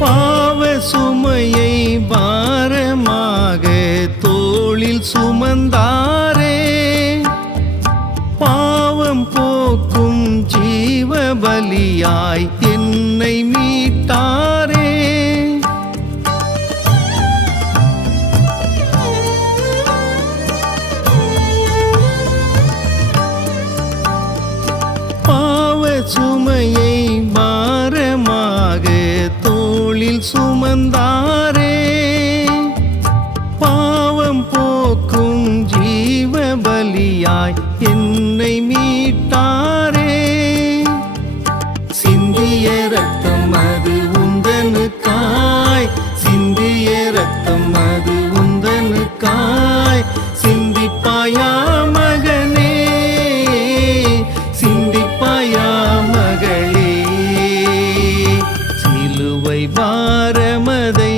பாவ சுமையை பாரமாக தோளில் சுமந்தாரே, பாவம் போக்கும் ஜீவ பலியாய் என்னை மீட்டாரே. பாவ சுமையை பாரமாக தோளில் சுமந்தாரே, பாவம் போக்கும் ஜீவ பலியாய் என்னை மீட்டாரே. சிந்திய ரத்தம் அது உந்தனுக்காய், சிந்திய ரத்தம் அது உந்தனுக்காய். சிந்திப்பாயா மகனே, சிந்திப்பாயா மகளே, சிலுவை பாரமதை